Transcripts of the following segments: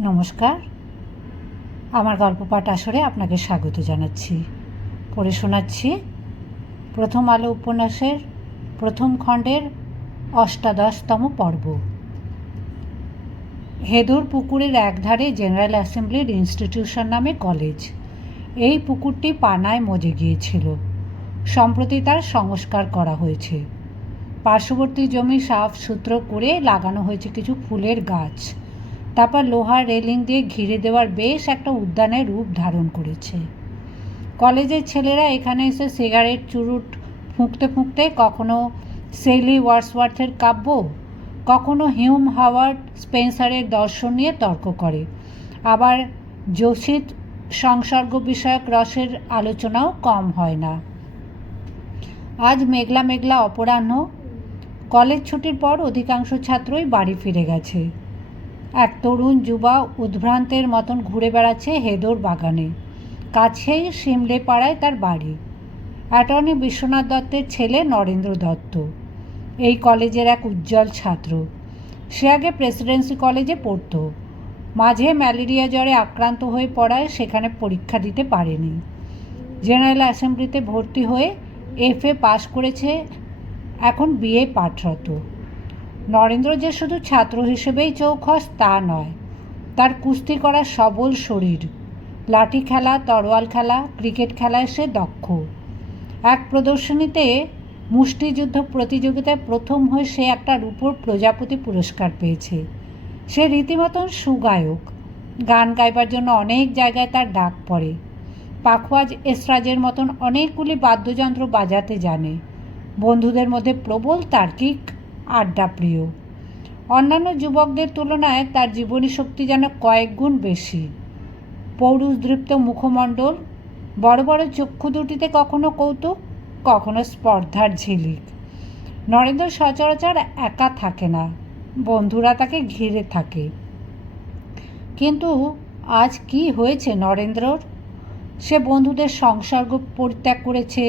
নমস্কার, আমার গল্প পাঠ আসরে আপনাকে স্বাগত জানাচ্ছি। পড়ে শোনাচ্ছি প্রথম আলো উপন্যাসের প্রথম খণ্ডের ৮৮তম পর্ব। হেদুর পুকুরের একধারে জেনারেল অ্যাসেম্বলির ইনস্টিটিউশন নামে কলেজ। এই পুকুরটি পানায় মজে গিয়েছিল, সম্প্রতি তার সংস্কার করা হয়েছে। পার্শ্ববর্তী জমি সাফ সুতরো করে লাগানো হয়েছে কিছু ফুলের গাছ, তারপর লোহার রেলিং দিয়ে ঘিরে দেওয়ার বেশ একটা উদ্যানের রূপ ধারণ করেছে। কলেজের ছেলেরা এখানে এসে সিগারেট চুরুট ফুঁকতে ফুঁকতে কখনো সেলি ওয়ার্ডসওয়ার্থের কাব্য, কখনো হিউম হাওয়ার্ড স্পেন্সারের দর্শন নিয়ে তর্ক করে, আবার যোশিত সংসর্গ বিষয়ক রসের আলোচনাও কম হয় না। আজ মেঘলা মেঘলা অপরাহ্ন। কলেজ ছুটির পর অধিকাংশ ছাত্রই বাড়ি ফিরে গেছে। এক তরুণ যুবা উদ্ভ্রান্তের মতন ঘুরে বেড়াচ্ছে হেদোর বাগানে। কাছেই সিমলে পাড়ায় তার বাড়ি। অ্যাটর্নি বিশ্বনাথ দত্তের ছেলে নরেন্দ্র দত্ত এই কলেজের এক উজ্জ্বল ছাত্র। সে আগে প্রেসিডেন্সি কলেজে পড়ত। মাঝে ম্যালেরিয়া জ্বরে আক্রান্ত হয়ে পড়ায় সেখানে পরীক্ষা দিতে পারেনি। জেনারেল অ্যাসেম্বলিতে ভর্তি হয়ে FA পাশ করেছে, এখন BA পাঠরত। নরেন্দ্র যে শুধু ছাত্র হিসেবেই চৌখস তা নয়, তার কুস্তি করা সবল শরীর, লাঠি খেলা, তরোয়াল খেলা, ক্রিকেট খেলায় সে দক্ষ। এক প্রদর্শনীতে মুষ্টিযুদ্ধ প্রতিযোগিতায় প্রথম হয়ে সে একটা রূপোর প্রজাপতি পুরস্কার পেয়েছে। সে রীতিমতন সুগায়ক। গান গাইবার জন্য অনেক জায়গায় তার ডাক পড়ে। পাখওয়াজ এসরাজের মতন অনেকগুলি বাদ্যযন্ত্র বাজাতে জানে। বন্ধুদের মধ্যে প্রবল তার্কিক, আড্ডাপ্রিয়। অন্যান্য যুবকদের তুলনায় তার জীবনী শক্তি যেন কয়েক গুণ বেশি। পৌরুষদৃপ্ত মুখমণ্ডল, বড় বড় চক্ষু দুটিতে কখনো কৌতুক, কখনো স্পর্ধার ঝিলিক। নরেন্দ্র সচরাচর একা থাকে না, বন্ধুরা তাকে ঘিরে থাকে। কিন্তু আজ কি হয়েছে নরেন্দ্রর? সে বন্ধুদের সংসর্গ পরিত্যাগ করেছে।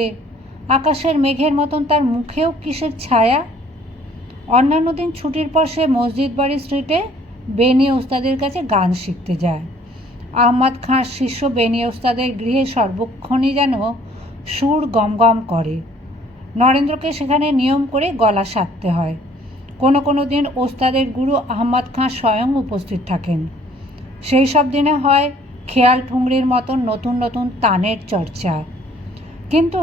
আকাশের মেঘের মতন তার মুখেও কিসের ছায়া? অন্যান্য দিন ছুটির পর সে মসজিদ বাড়ি স্ট্রিটে বেনি ওস্তাদের কাছে গান শিখতে যায়। আহমদ খাঁর শিষ্য বেনি ওস্তাদের গৃহে সর্বক্ষণই যেন সুর গমগম করে। নরেন্দ্রকে সেখানে নিয়ম করে গলা সাধতে হয়। কোনো কোনো দিন ওস্তাদের গুরু আহমদ খাঁ স্বয়ং উপস্থিত থাকেন। সেই সব দিনে হয় খেয়াল ঠুংরির মতন নতুন নতুন তানের চর্চা। কিন্তু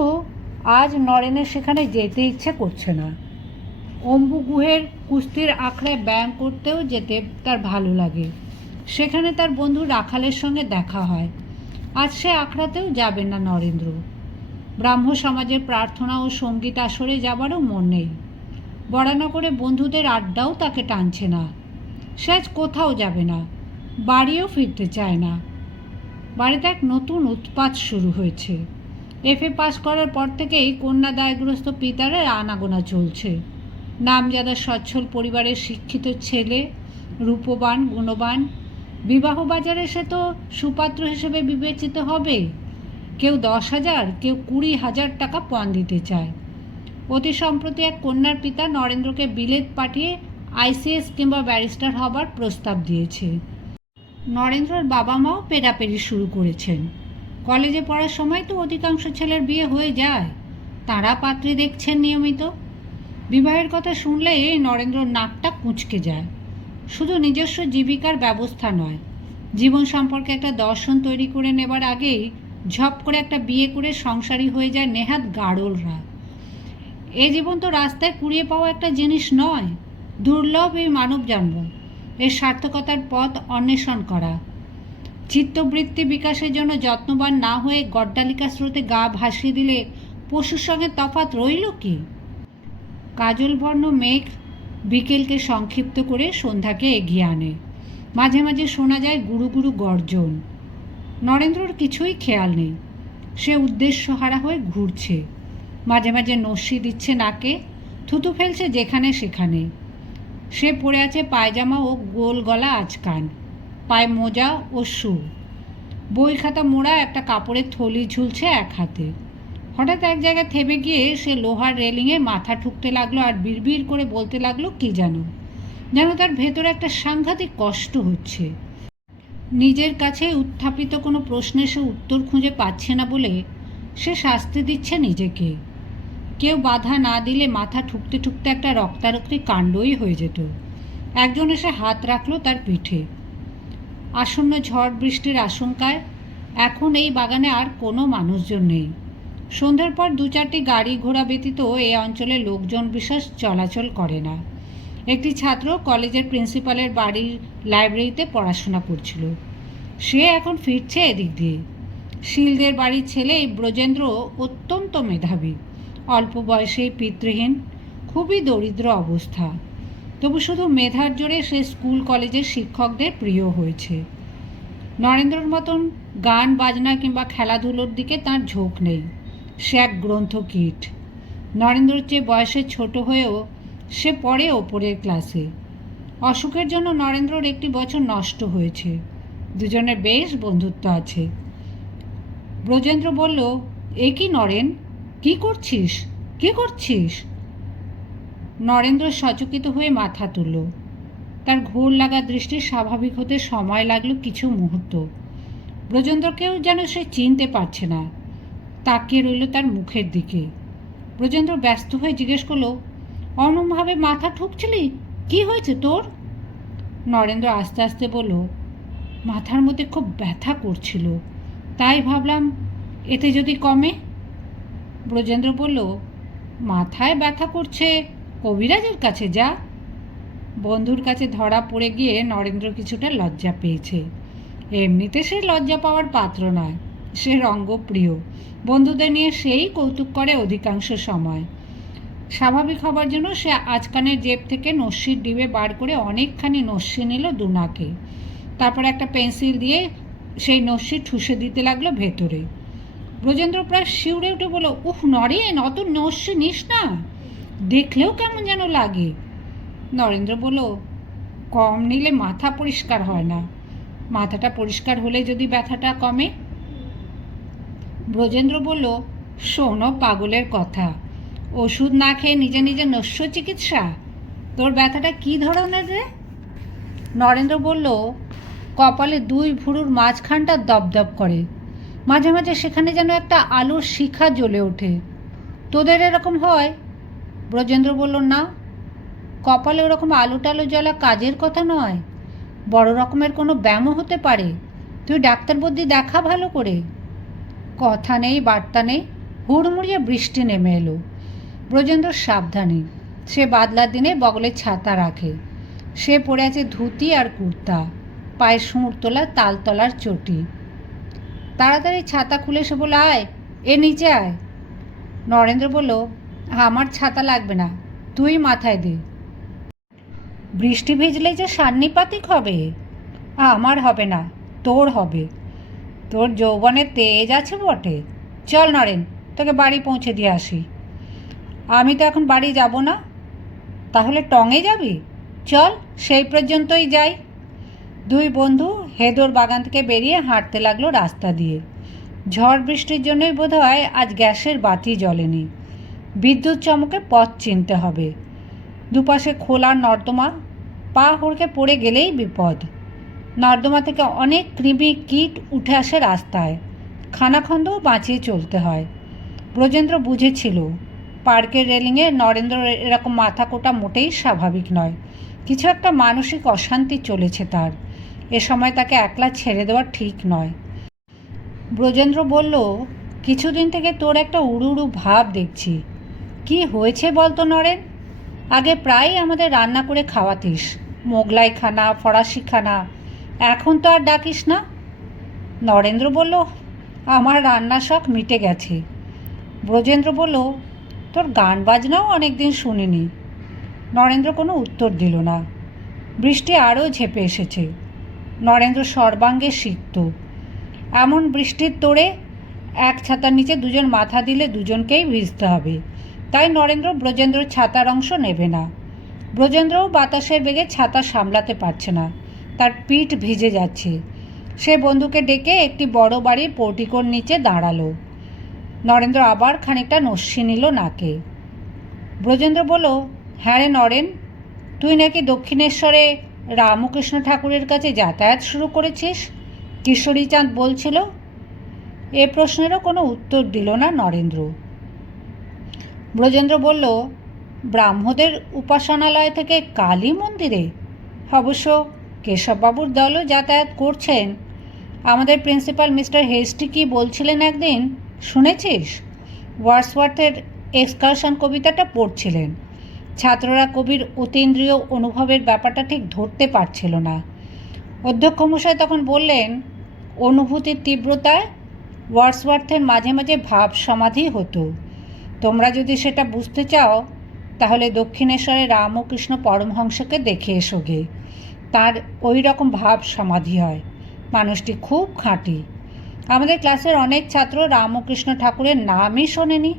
আজ নরেনের সেখানে যেতে ইচ্ছে করছে না। অম্বু গুহের কুস্তির আখড়ায় ব্যায়াম করতেও যেতে তার ভালো লাগে। সেখানে তার বন্ধু রাখালের সঙ্গে দেখা হয়। আজ সে আখড়াতেও যাবে না নরেন্দ্র। ব্রাহ্ম সমাজের প্রার্থনা ও সঙ্গীত আসরে যাবারও মন নেই। বরানগরে বন্ধুদের আড্ডাও তাকে টানছে না। সে আজ কোথাও যাবে না, বাড়িও ফিরতে চায় না। বাড়িতে এক নতুন উৎপাত শুরু হয়েছে। FA পাস করার পর থেকেই কন্যা দায়গ্রস্ত পিতারের আনাগোনা চলছে। নামজাদা সচ্ছল পরিবারের শিক্ষিত ছেলে, রূপবান, গুণবান। বিবাহ বাজারে সে তো সুপাত্র হিসেবে বিবেচিত হবে। কেউ 10,000, কেউ 20,000 টাকা পণ দিতে চায়। অতি সম্প্রতি এক কন্যার পিতা নরেন্দ্রকে বিলেত পাঠিয়ে ICS কিংবা ব্যারিস্টার হবার প্রস্তাব দিয়েছে। নরেন্দ্রর বাবা মাও পেরাপেরি শুরু করেছেন। কলেজে পড়ার সময় তো অধিকাংশ ছেলের বিয়ে হয়ে যায়, তাঁরা পাত্রী দেখছেন নিয়মিত। বিবাহের কথা শুনলেই নরেন্দ্রর নাকটা কুঁচকে যায়। শুধু নিজস্ব জীবিকার ব্যবস্থা নয়, জীবন সম্পর্কে একটা দর্শন তৈরি করে নেবার আগেই ঝপ করে একটা বিয়ে করে সংসারী হয়ে যায় নেহাত গাড়লরা। এ জীবন তো রাস্তায় কুড়িয়ে পাওয়া একটা জিনিস নয়, দুর্লভ এই মানব জন্ম। এর সার্থকতার পথ অন্বেষণ করা। চিত্তবৃত্তি বিকাশের জন্য যত্নবান না হয়ে গড্ডালিকা স্রোতে গা ভাসিয়ে দিলে পশুর সঙ্গে তফাৎ রইল কি? কাজলবর্ণ মেঘ বিকেলকে সংক্ষিপ্ত করে সন্ধ্যাকে এগিয়ে আনে। মাঝে মাঝে শোনা যায় গুরু গুরু গর্জন। নরেন্দ্রর কিছুই খেয়াল নেই। সে উদ্দেশ্যহারা হয়ে ঘুরছে। মাঝে মাঝে নস্যি দিচ্ছে নাকে, থুতু ফেলছে যেখানে সেখানে। সে পরে আছে পায়জামা ও গোল গলা আচকান, পায়ে মোজা ও শু। বই খাতা মোড়া একটা কাপড়ের থলি ঝুলছে এক হাতে। হঠাৎ এক জায়গায় থেমে গিয়ে সে লোহার রেলিংয়ে মাথা ঠুকতে লাগলো আর বিড়বিড় করে বলতে লাগলো কি যেন তার ভেতরে একটা সাংঘাতিক কষ্ট হচ্ছে। নিজের কাছে উত্থাপিত কোনো প্রশ্নে সে উত্তর খুঁজে পাচ্ছে না বলে সে শাস্তি দিচ্ছে নিজেকে। কেউ বাধা না দিলে মাথা ঠুকতে ঠুকতে একটা রক্তারক্তি কাণ্ডই হয়ে যেত। একজন এসে হাত রাখলো তার পিঠে। আসন্ন ঝড় বৃষ্টির আশঙ্কায় এখন এই বাগানে আর কোনো মানুষজন নেই। সন্ধ্যার পর 2-4টি গাড়ি ঘোড়া ব্যতীত এই অঞ্চলে লোকজন বিশেষ চলাচল করে না। একটি ছাত্র কলেজের প্রিন্সিপালের বাড়ির লাইব্রেরিতে পড়াশোনা করছিল। সে এখন ফিরছে এদিক দিয়ে। শীলদের বাড়ির ছেলে এই ব্রজেন্দ্র অত্যন্ত মেধাবী, অল্প বয়সেই পিতৃহীন, খুবই দরিদ্র অবস্থা। তবু শুধু মেধার জোরে সে স্কুল কলেজের শিক্ষকদের প্রিয় হয়েছে। নরেন্দ্রর মতন গান বাজনা কিংবা খেলাধুলোর দিকে তার ঝোঁক নেই। সে এক গ্রন্থ কীট। নরেন্দ্রর চেয়ে বয়সে ছোট হয়েও সে পড়ে ওপরের ক্লাসে। অসুখের জন্য নরেন্দ্রর একটি বছর নষ্ট হয়েছে। দুজনের বেশ বন্ধুত্ব আছে। ব্রজেন্দ্র বলল, এ কি নরেন, কি করছিস, কি করছিস? নরেন্দ্র সচকিত হয়ে মাথা তুলল। তার ঘোর লাগা দৃষ্টি স্বাভাবিক হতে সময় লাগলো কিছু মুহূর্ত। ব্রজেন্দ্রকেও যেন সে চিনতে পারছে না। তাকিয়ে রইল তার মুখের দিকে। ব্রজেন্দ্র ব্যস্ত হয়ে জিজ্ঞেস করল, অনমভাবে মাথা ঠুকছিলি, কি হয়েছে তোর? নরেন্দ্র আস্তে আস্তে বলল, মাথার মধ্যে খুব ব্যথা করছিল, তাই ভাবলাম এতে যদি কমে। ব্রজেন্দ্র বলল, মাথায় ব্যথা করছে, কবিরাজের কাছে যা। বন্ধুর কাছে ধরা পড়ে গিয়ে নরেন্দ্র কিছুটা লজ্জা পেয়েছে। এমনিতে সে লজ্জা পাওয়ার পাত্র নয়, সে রঙ্গপ্রিয়। বন্ধুদের নিয়ে সেই কৌতুক করে অধিকাংশ সময়। স্বাভাবিক হবার জন্য সে আজকানের জেব থেকে নস্যির ডিবে বার করে অনেকখানি নস্যি নিল দুনাকে। তারপর একটা পেন্সিল দিয়ে সেই নস্যি ঠুসে দিতে লাগলো ভেতরে। ব্রজেন্দ্র প্রায় শিউরে উঠে বলল, উহ নরেন, অত নস্যি নিস না, দেখলেও কেমন যেন লাগে। নরেন্দ্র বলল, কম নিলে মাথা পরিষ্কার হয় না, মাথাটা পরিষ্কার হলে যদি ব্যথাটা কমে। ব্রজেন্দ্র বলল, শোনো পাগলের কথা, ওষুধ না খেয়ে নিজে নিজে নস্য চিকিৎসা? তোর ব্যথাটা কী ধরনের রে? নরেন্দ্র বলল, কপালে 2 ভুরুর মাঝখানটা দপদপ করে, মাঝে মাঝে সেখানে যেন একটা আলোর শিখা জ্বলে ওঠে। তোদের এরকম হয়? ব্রজেন্দ্র বলল, না, কপালে ওরকম আলো টালো জ্বলা কাজের কথা নয়, বড় রকমের কোনো ব্যায়ামও হতে পারে। তুই ডাক্তার বদ্যি দেখা ভালো করে। কথা নেই বার্তা নেই, হুড়মুড়িয়ে বৃষ্টি নেমে এলো। ব্রজেন্দ্র সাবধানী। সে বাদলার দিনে বগলে ছাতা রাখে। সে পরে আছে ধুতি আর কুর্তা, পায়ে সুঁড় তোলা তালতলার চটি। তাড়াতাড়ি ছাতা খুলে সে বলে, আয়, এ নিচে আয়। নরেন্দ্র বলল, আমার ছাতা লাগবে না, তুই মাথায় দে। বৃষ্টি ভিজলেই যে সান্নিপাতিক হবে। আমার হবে না, তোর হবে। তোর যৌবনের তেজ আছে বটে। চল নরেন, তোকে বাড়ি পৌঁছে দিয়ে আসি। আমি তো এখন বাড়ি যাব না। তাহলে টঙে যাবি? চল, সেই পর্যন্তই যাই। 2 বন্ধু হেদর বাগান থেকে বেরিয়ে হাঁটতে লাগলো রাস্তা দিয়ে। ঝড় বৃষ্টির জন্যই বোধহয় আজ গ্যাসের বাতি জ্বলেনি। বিদ্যুৎ চমকে পথ চিনতে হবে। দুপাশে খোলা নর্দমা, পা হড়কে পড়ে গেলেই বিপদ। নর্দমা থেকে অনেক কৃমি কীট উঠে আসে রাস্তায়, খানাখন্দও বাঁচিয়ে চলতে হয়। ব্রজেন্দ্র বুঝেছিল পার্কের রেলিংয়ে নরেন্দ্র এরকম মাথা কোটা মোটেই স্বাভাবিক নয়। কিছু একটা মানসিক অশান্তি চলেছে তার। এ সময় তাকে একলা ছেড়ে দেওয়া ঠিক নয়। ব্রজেন্দ্র বলল, কিছুদিন থেকে তোর একটা উড়ু উড়ু ভাব দেখছি। কি হয়েছে বলতো নরেন? আগে প্রায়ই আমাদের রান্না করে খাওয়াতিস, মোগলাই খানা, ফরাসি খানা, এখন তো আর ডাকিস না। নরেন্দ্র বলল, আমার রান্নার শখ মিটে গেছে। ব্রজেন্দ্র বলল, তোর গান বাজনাও অনেক দিন শুনিনি। নরেন্দ্র কোনো উত্তর দিল না। বৃষ্টি আরও ঝেঁপে এসেছে। নরেন্দ্র সর্বাঙ্গে সিক্ত। এমন বৃষ্টির তোড়ে এক ছাতার নিচে 2জন মাথা দিলে 2জনকেই ভিজতে হবে। তাই নরেন্দ্র ব্রজেন্দ্রর ছাতার অংশ নেবে না। ব্রজেন্দ্রও বাতাসের বেগে ছাতা সামলাতে পারছে না, তার পিঠ ভিজে যাচ্ছে। সে বন্ধুকে ডেকে একটি বড় বাড়ির পোর্টিকোর নিচে দাঁড়ালো। নরেন্দ্র আবার খানিকটা নস্যি নিল নাকে। ব্রজেন্দ্র বলল, হ্যাঁ রে নরেন, তুই নাকি দক্ষিণেশ্বরে রামকৃষ্ণ ঠাকুরের কাছে যাতায়াত শুরু করেছিস। কিশোরীচাঁদ বলছিল। এ প্রশ্নেরও কোনো উত্তর দিল না নরেন্দ্র। ব্রজেন্দ্র বলল, ব্রাহ্মদের উপাসনালয় থেকে কালী মন্দিরে? অবশ্য কেশববাবুর দলও যাতায়াত করছেন। আমাদের প্রিন্সিপাল মিস্টার হেস্টি কি বলছিলেন একদিন, শুনেছিস? ওয়ার্ডসওয়ার্থের এক্সকারশন কবিতাটা পড়ছিলেন। ছাত্ররা কবির অতীন্দ্রিয় অনুভবের ব্যাপারটা ঠিক ধরতে পারছিল না। অধ্যক্ষমশাই তখন বললেন, অনুভূতির তীব্রতায় ওয়ার্ডসওয়ার্থের মাঝে মাঝে ভাব সমাধি হতো। তোমরা যদি সেটা বুঝতে চাও তাহলে দক্ষিণেশ্বরে রামকৃষ্ণ পরমহংসকে দেখে এসোগে। তার ওই রকম ভাব সমাধি হয়। মানুষটি খুব খাঁটি। আমাদের ক্লাসের অনেক ছাত্র রামকৃষ্ণ ঠাকুরের নামই শোনেনি।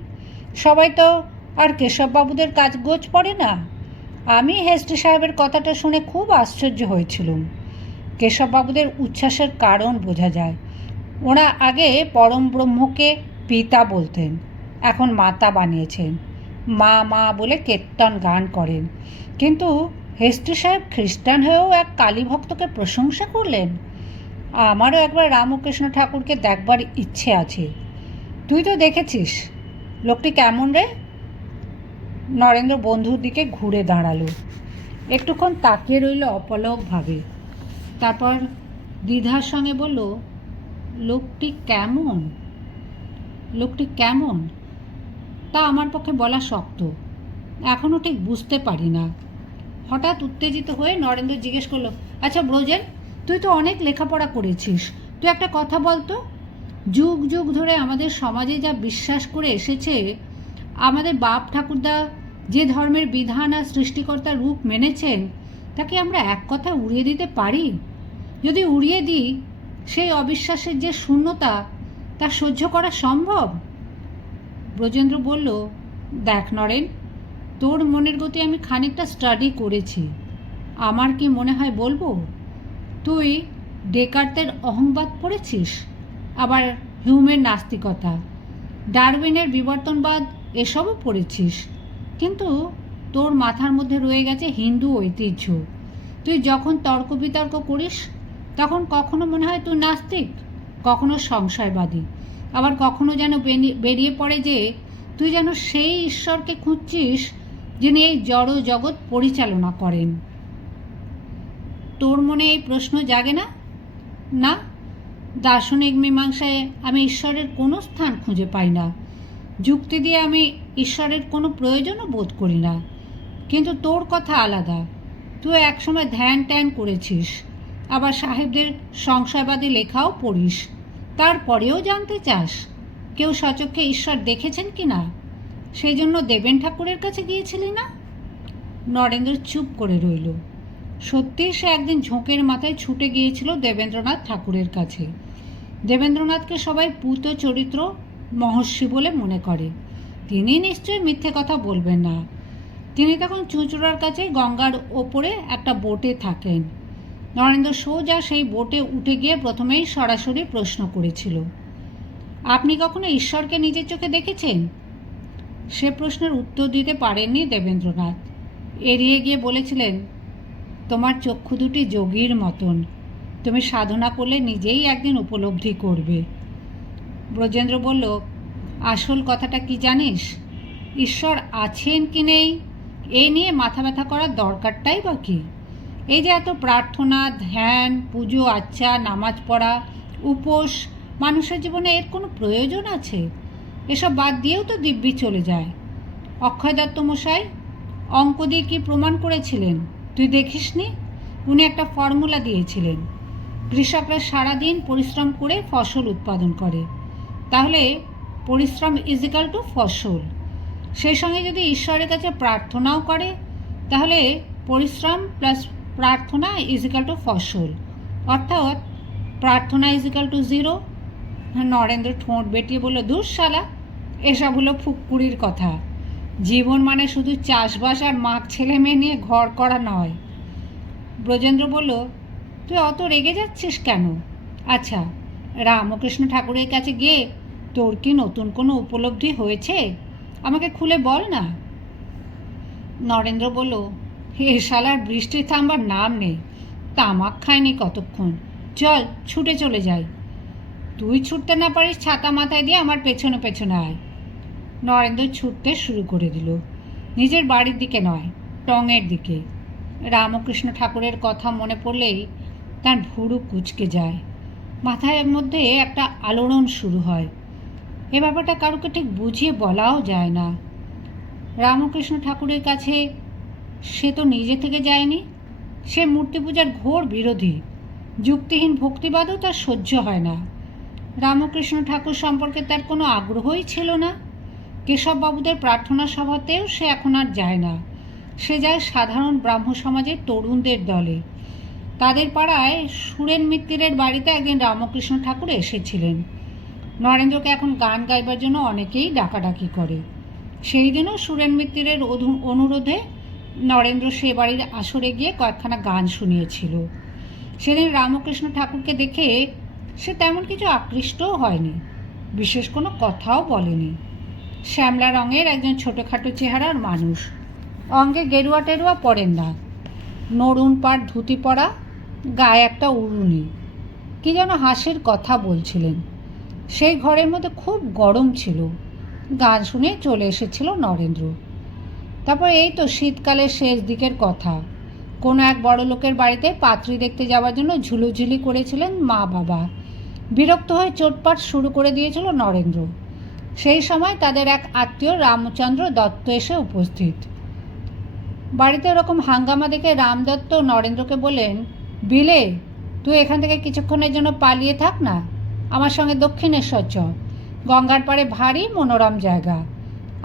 সবাই তো আর কেশববাবুদের কাজগোজ পড়ে না। আমি হেস্টি সাহেবের কথাটা শুনে খুব আশ্চর্য হয়েছিলুম। কেশববাবুদের উচ্ছ্বাসের কারণ বোঝা যায়। ওরা আগে পরম ব্রহ্মকে পিতা বলতেন, এখন মাতা বানিয়েছেন। মা মা বলে কীর্তন গান করেন। কিন্তু হেস্টি সাহেব খ্রিস্টান হয়েও এক কালী ভক্তকে প্রশংসা করলেন। আমারও একবার রামকৃষ্ণ ঠাকুরকে দেখবার ইচ্ছে আছে। তুই তো দেখেছিস। লোকটি কেমন রে? নরেন্দ্র বন্ধুর দিকে ঘুরে দাঁড়ালো। একটুক্ষণ তাকিয়ে রইল অপলকভাবে। তারপর দ্বিধার সঙ্গে বলল, লোকটি কেমন? লোকটি কেমন তা আমার পক্ষে বলা শক্ত। এখনও ঠিক বুঝতে পারি না। হঠাৎ উত্তেজিত হয়ে নরেন্দ্র জিজ্ঞেস করলো, আচ্ছা ব্রজেন, তুই তো অনেক লেখাপড়া করেছিস, তুই একটা কথা বলতো। যুগ যুগ ধরে আমাদের সমাজে যা বিশ্বাস করে এসেছে, আমাদের বাপ ঠাকুরদা যে ধর্মের বিধান আর সৃষ্টিকর্তার রূপ মেনেছেন, তাকে আমরা এক কথায় উড়িয়ে দিতে পারি? যদি উড়িয়ে দিই, সেই অবিশ্বাসের যে শূন্যতা, তা সহ্য করা সম্ভব? ব্রজেন্দ্র বলল, দেখ নরেন, তোর মনের গতি আমি খানিকটা স্টাডি করেছি। আমার কি মনে হয় বলবো? তুই ডেকার্তের অহংবাদ পড়েছিস, আবার হিউমের নাস্তিকতা, ডারউইনের বিবর্তনবাদ এসবও পড়েছিস। কিন্তু তোর মাথার মধ্যে রয়ে গেছে হিন্দু ঐতিহ্য। তুই যখন তর্ক বিতর্ক করিস তখন কখনো মনে হয় তুই নাস্তিক, কখনো সংশয়বাদী, আবার কখনো যেন বেরিয়ে পড়ে যে তুই যেন সেই ঈশ্বরকে খুঁজছিস যিনি এই জড় জগৎ পরিচালনা করেন। তোর মনে এই প্রশ্ন জাগে না? না, দার্শনিক মীমাংসায় আমি ঈশ্বরের কোনো স্থান খুঁজে পাই না। যুক্তি দিয়ে আমি ঈশ্বরের কোনো প্রয়োজনও বোধ করি না। কিন্তু তোর কথা আলাদা। তুই একসময় ধ্যান ট্যান করেছিস, আবার সাহেবদের সংশয়বাদী লেখাও পড়িস। তারপরেও জানতে চাস কেউ সচক্ষে ঈশ্বর দেখেছেন কি না? সেই জন্য দেবেন ঠাকুরের কাছে গিয়েছিলি না? নরেন্দ্র চুপ করে রইল। সত্যি সে একদিন ঝোঁকের মাথায় ছুটে গিয়েছিল দেবেন্দ্রনাথ ঠাকুরের কাছে। দেবেন্দ্রনাথকে সবাই পূত চরিত্র, মহর্ষি বলে মনে করে। তিনি নিশ্চয়ই মিথ্যে কথা বলবেন না। তিনি তখন চুঁচুড়ার কাছে গঙ্গার ওপরে একটা বোটে থাকেন। নরেন্দ্র সোজা সেই বোটে উঠে গিয়ে প্রথমেই সরাসরি প্রশ্ন করেছিল, আপনি কখনো ঈশ্বরকে নিজের চোখে দেখেছেন? সে প্রশ্নের উত্তর দিতে পারেননি দেবেন্দ্রনাথ। এড়িয়ে গিয়ে বলেছিলেন, তোমার চক্ষু দুটি যোগীর মতন, তুমি সাধনা করলে নিজেই একদিন উপলব্ধি করবে। ব্রজেন্দ্র বলল, আসল কথাটা কি জানিস? ঈশ্বর আছেন কি নেই এ নিয়ে মাথা ব্যথা করার দরকারটাই বা কি? এই যে এত প্রার্থনা, ধ্যান, পুজো আচ্চা, নামাজ পড়া, উপোস, মানুষের জীবনে এর কোনো প্রয়োজন আছে? এসব বাদ দিয়েও তো দিব্যি চলে যায়। অক্ষয় দত্ত মশাই অঙ্ক দিয়ে কি প্রমাণ করেছিলেন তুই দেখিসনি? উনি একটা ফর্মুলা দিয়েছিলেন। কৃষকরা সারাদিন পরিশ্রম করে ফসল উৎপাদন করে, তাহলে পরিশ্রম ইজিক্যাল টু ফসল। সেই সঙ্গে যদি ঈশ্বরের কাছে প্রার্থনাও করে, তাহলে পরিশ্রম প্লাস প্রার্থনা ইজিক্যাল টু ফসল, অর্থাৎ প্রার্থনা ইজিক্যাল টু 0। নরেন্দ্র ঠোঁট বেটিয়ে বলল, দূর শালা, এসব হলো ফুক্কুরির কথা। জীবন মানে শুধু চাষবাস আর মাঘ ছেলে মেয়ে নিয়ে ঘর করা নয়। ব্রজেন্দ্র বলল, তুই অত রেগে যাচ্ছিস কেন? আচ্ছা, রামকৃষ্ণ ঠাকুরের কাছে গিয়ে তোর কি নতুন কোনো উপলব্ধি হয়েছে? আমাকে খুলে বল না। নরেন্দ্র বলল, হে শালার বৃষ্টি থামবার নাম নেই। তামাক খায়নি কতক্ষণ, চল ছুটে চলে যাই। তুই ছুটতে না পারিস ছাতা মাথায় দিয়ে আমার পেছনে পেছনে আয়। নরেন্দ্র ছুটতে শুরু করে দিল, নিজের বাড়ির দিকে নয়, টঙের দিকে। রামকৃষ্ণ ঠাকুরের কথা মনে পড়লেই তার ভুরু কুঁচকে যায়, মাথার মধ্যে একটা আলোড়ন শুরু হয়। এ ব্যাপারটা কারোকে ঠিক বুঝিয়ে বলাও যায় না। রামকৃষ্ণ ঠাকুরের কাছে সে তো নিজে থেকে যায়নি, সে মূর্তি পূজার ঘোর বিরোধী, যুক্তিহীন ভক্তিবাদও তার সহ্য হয় না। রামকৃষ্ণ ঠাকুর সম্পর্কে তার কোনো আগ্রহই ছিল না। কেশববাবুদের প্রার্থনা সভাতেও সে এখন আর যায় না, সে যায় সাধারণ ব্রাহ্ম সমাজের তরুণদের দলে। তাদের পাড়ায় সুরেন মিত্তিরের বাড়িতে একদিন রামকৃষ্ণ ঠাকুর এসেছিলেন। নরেন্দ্রকে এখন গান গাইবার জন্য অনেকেই ডাকাডাকি করে। সেই দিনও সুরেন মিত্তিরের অনুরোধে নরেন্দ্র সে বাড়ির আসরে গিয়ে কয়েকখানা গান শুনিয়েছিল। সেদিন রামকৃষ্ণ ঠাকুরকে দেখে সে তেমন কিছু আকৃষ্টও হয়নি, বিশেষ কোনো কথাও বলেনি। শ্যামলা রঙের একজন ছোটোখাটো চেহারার মানুষ, অঙ্গে গেরুয়া টেরুয়া পরেন না, নরুন পাড় ধুতি পরা, গায়ে একটা উড়ুনি, কি যেন হাসির কথা বলছিলেন। সেই ঘরের মধ্যে খুব গরম ছিল। গান শুনে চলে এসেছিল নরেন্দ্র। তারপর এই তো শীতকালের শেষ দিকের কথা, কোনো এক বড় লোকের বাড়িতে পাত্রী দেখতে যাওয়ার জন্য ঝুলোঝুলি করেছিলেন মা বাবা। বিরক্ত হয়ে চোটপাট শুরু করে দিয়েছিল নরেন্দ্র। সেই সময় তাদের এক আত্মীয় রামচন্দ্র দত্ত এসে উপস্থিত। বাড়িতে ওরকম হাঙ্গামা দেখে রামদত্ত নরেন্দ্রকে বললেন, বিলে তুই এখান থেকে কিছুক্ষণের জন্য পালিয়ে থাক না, আমার সঙ্গে দক্ষিণেশ্বর চ, গঙ্গার পাড়ে ভারী মনোরম জায়গা।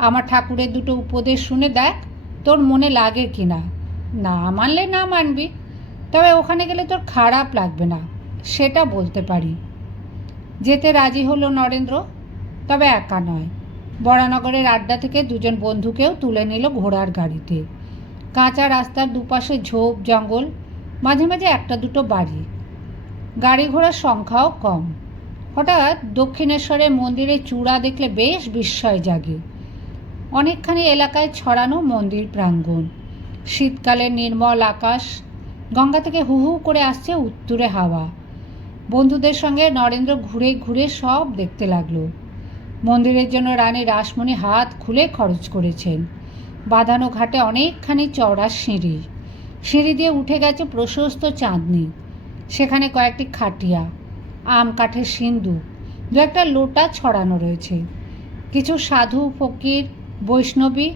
আমার ঠাকুরের দুটো উপদেশ শুনে দেখ তোর মনে লাগে কি না। না মানলে না মানবি, তবে ওখানে গেলে তোর খারাপ লাগবে না, সেটা বলতে পারি। যেতে রাজি হলো নরেন্দ্র, তবে একা নয়, বরানগরের আড্ডা থেকে দুজন বন্ধুকেও তুলে নিল ঘোড়ার গাড়িতে। কাঁচা রাস্তার দুপাশে ঝোপ জঙ্গল, মাঝে মাঝে একটা দুটো বাড়ি, গাড়ি ঘোড়ার সংখ্যাও কম। হঠাৎ দক্ষিণেশ্বরের মন্দিরের চূড়া দেখলে বেশ বিস্ময় জাগে। অনেকখানি এলাকায় ছড়ানো মন্দির প্রাঙ্গণ, শীতকালের নির্মল আকাশ, গঙ্গা থেকে হু হু করে আসছে উত্তুরে হাওয়া। বন্ধুদের সঙ্গে নরেন্দ্র ঘুরে ঘুরে সব দেখতে লাগলো। মন্দিরের জন্য রানী রাসমণি হাত খুলে খরচ করেছেন। বাঁধানো ঘাটে অনেকখানি চওড়া সিঁড়ি, সিঁড়ি দিয়ে উঠে গেছে প্রশস্ত চাঁদনি। সেখানে কয়েকটি খাটিয়া, আম কাঠের সিন্দুক, দু একটা লোটা ছড়ানো রয়েছে। কিছু সাধু ফকির বৈষ্ণবী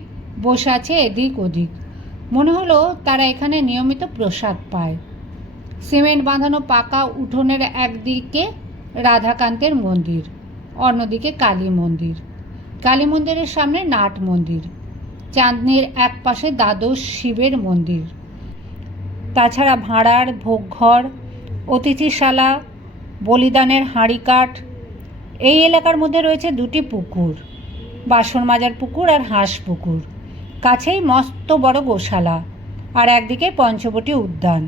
বসে আছে এদিক ওদিক, মনে হলো তারা এখানে নিয়মিত প্রসাদ পায়। সিমেন্ট বাঁধানো পাকা উঠোনের একদিকে রাধাকান্তের মন্দির, অন্যদিকে কালী মন্দির। কালী মন্দিরের সামনে নাট মন্দির, চাঁদনির এক পাশে দ্বাদশ শিবের মন্দির। তাছাড়া ভাঁড়ার ভোগঘর, অতিথিশালা, বলিদানের হাঁড়িকাঠ। এই এলাকার মধ্যে রয়েছে দুটি পুকুর, বাসন মাজার পুকুর আর হাঁস পুকুর। কাছেই মস্ত বড় গোশালা, আর একদিকে পঞ্চবটী উদ্যান।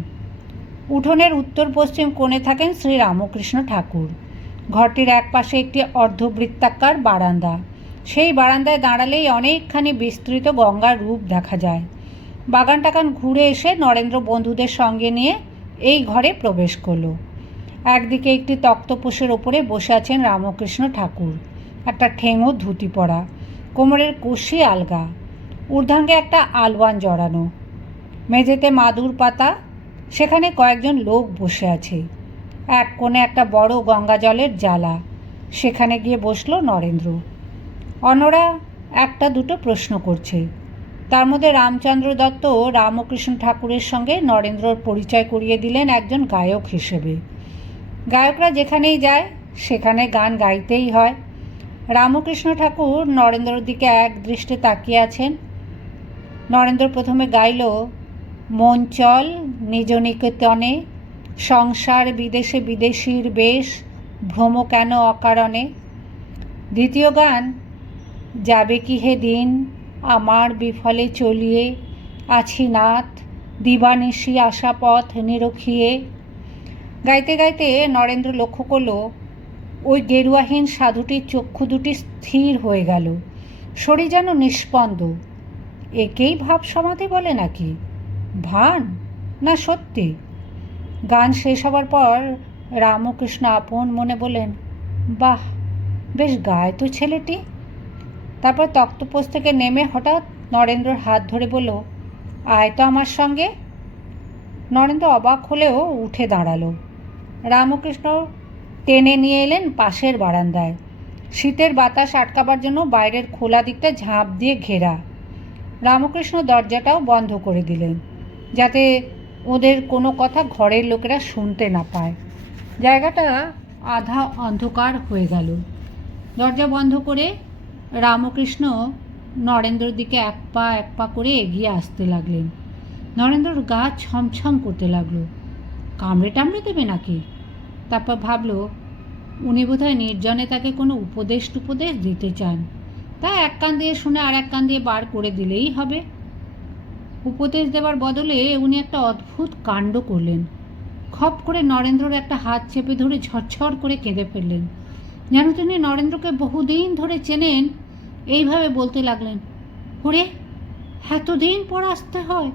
উঠোনের উত্তর পশ্চিম কোণে থাকেন শ্রী রামকৃষ্ণ ঠাকুর। ঘরটির এক পাশে একটি অর্ধবৃত্তাকার বারান্দা, সেই বারান্দায় দাঁড়ালেই অনেকখানি বিস্তৃত গঙ্গার রূপ দেখা যায়। বাগান টাগান ঘুরে এসে নরেন্দ্র বন্ধুদের সঙ্গে নিয়ে এই ঘরে প্রবেশ করল। একদিকে একটি তক্তপোষের ওপরে বসে আছেন রামকৃষ্ণ ঠাকুর, একটা ঠেঙো ধুতি পরা, কোমরের কষি আলগা, ঊর্ধ্বাঙ্গে একটা আলওয়ান জড়ানো। মেঝেতে মাদুর পাতা, সেখানে কয়েকজন লোক বসে আছে। এক কোণে একটা বড় গঙ্গা জলের জ্বালা, সেখানে গিয়ে বসলো নরেন্দ্র। অন্যরা একটা দুটো প্রশ্ন করছে। তার মধ্যে রামচন্দ্র দত্ত রামকৃষ্ণ ঠাকুরের সঙ্গে নরেন্দ্রর পরিচয় করিয়ে দিলেন একজন গায়ক হিসেবে। গায়করা যেখানেই যায় সেখানে গান গাইতেই হয়। রামকৃষ্ণ ঠাকুর নরেন্দ্রর দিকে এক দৃষ্টে তাকিয়ে আছেন। নরেন্দ্র প্রথমে গাইল, মন চল নিজ নিকেতনে, সংসার বিদেশে বিদেশীর বেশ, ভ্রম কেন অকারণে। দ্বিতীয় গান, যাবে কি হে দিন আমার বিফলে চলিয়ে, আছি নাথ দিবানিশি আশা পথ নিরখিয়ে। গাইতে গাইতে নরেন্দ্র লক্ষ্য করল ওই গেরুয়াহীন সাধুটির চক্ষু দুটি স্থির হয়ে গেল, শরীর যেন নিষ্পন্দ। একেই ভাব সমাধি বলে নাকি, ভান না সত্যি? গান শেষ হবার পর রামকৃষ্ণ আপন মনে বললেন, বাহ, বেশ গায় তো ছেলেটি। তারপর তক্তপোষ থেকে নেমে হঠাৎ নরেন্দ্রর হাত ধরে বলল, আয় তো আমার সঙ্গে। নরেন্দ্র অবাক হলেও উঠে দাঁড়ালো। রামকৃষ্ণ টেনে নিয়ে এলেন পাশের বারান্দায়। শীতের বাতাস আটকাবার জন্য বাইরের খোলা দিকটা ঝাঁপ দিয়ে ঘেরা। রামকৃষ্ণ দরজাটাও বন্ধ করে দিলেন, যাতে ওদের কোনো কথা ঘরের লোকেরা শুনতে না পায়। জায়গাটা আধা অন্ধকার হয়ে গেল। দরজা বন্ধ করে রামকৃষ্ণ নরেন্দ্রর দিকে এক পা করে এগিয়ে আসতে লাগলেন। নরেন্দ্রর গা ছমছম করতে লাগলো। কামড়ে টামড়ে দেবে নাকি? তারপর ভাবল, উনি বোধহয় নির্জনে তাকে কোনো উপদেশ টুপদেশ দিতে চান। তা এক কান দিয়ে শুনে আর এক কান দিয়ে বার করে দিলেই হবে। উপদেশ দেওয়ার বদলে উনি একটা অদ্ভুত কাণ্ড করলেন। খপ করে নরেন্দ্রর একটা হাত চেপে ধরে ঝরঝর করে কেঁদে ফেললেন। যেন তিনি নরেন্দ্রকে বহুদিন ধরে চেনেন। এইভাবে বলতে লাগলেন, ওরে, এতদিন পর আসতে হয়?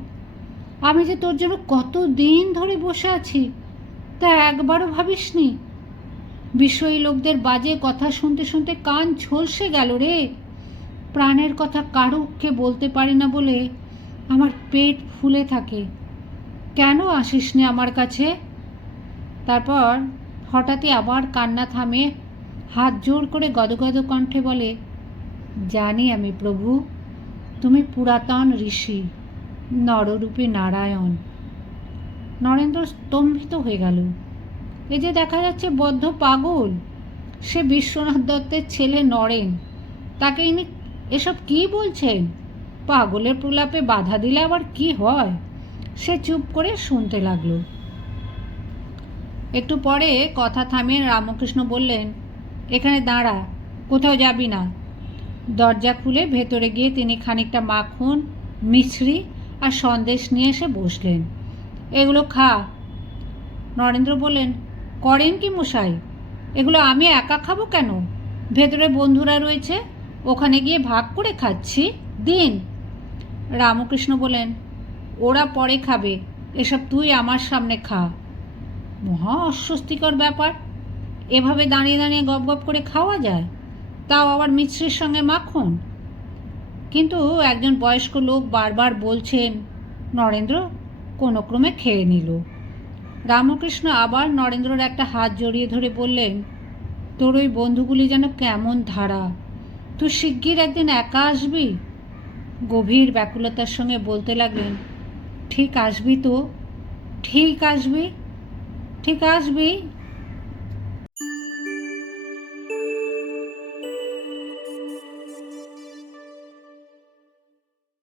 আমি যে তোর জন্য কত দিন ধরে বসে আছি, তা একবারও ভাবিসনি? বিষয়ী লোকদের বাজে কথা শুনতে শুনতে কান ঝলসে গেল রে। প্রাণের কথা কারুকে বলতে পারি না বলে আমার পেট ফুলে থাকে। কেন আসিসনি আমার কাছে? তারপর হঠাৎই আবার কান্না থামে হাত জোর করে গদগদ কণ্ঠে বলে, জানি আমি প্রভু, তুমি পুরাতন ঋষি, নররূপী নারায়ণ। নরেন্দ্র স্তম্ভিত হয়ে গেল। এ যে দেখা যাচ্ছে বদ্ধ পাগল। সে বিশ্বনাথ দত্তের ছেলে নরেন, তাকে ইনি এসব কি বলছেন? পাগলের প্রলাপে বাধা দিলে আবার কি হয়? সে চুপ করে শুনতে লাগলো। একটু পরে কথা থামিয়ে রামকৃষ্ণ বললেন, এখানে দাঁড়া, কোথাও যাবি না। দরজা খুলে ভেতরে গিয়ে তিনি খানিকটা মাখন, মিছরি আর সন্দেশ নিয়ে এসে বসলেন। এগুলো খা। নরেন্দ্র বললেন, করেন কি মশাই? এগুলো আমি একা খাবো কেন? ভেতরে বন্ধুরা রয়েছে, ওখানে গিয়ে ভাগ করে খাচ্ছি, দিন। রামকৃষ্ণ বললেন, ওরা পরে খাবে, এসব তুই আমার সামনে খা। মহা অস্বস্তিকর ব্যাপার। এভাবে দাঁড়িয়ে দাঁড়িয়ে গপ গপ করে খাওয়া যায়, তাও আবার মিশ্রির সঙ্গে মাখন। কিন্তু একজন বয়স্ক লোক বারবার বলছেন। নরেন্দ্র কোনো ক্রমে খেয়ে নিল। রামকৃষ্ণ আবার নরেন্দ্রর একটা হাত জড়িয়ে ধরে বললেন, তোর ওই বন্ধুগুলি যেন কেমন ধারা। তুই শিগগির একদিন একা আসবি? গভীর ব্যাকুলতার সঙ্গে বলতে লাগলেন, ঠিক আসবি তো? ঠিক আসবি? ঠিক আসবি?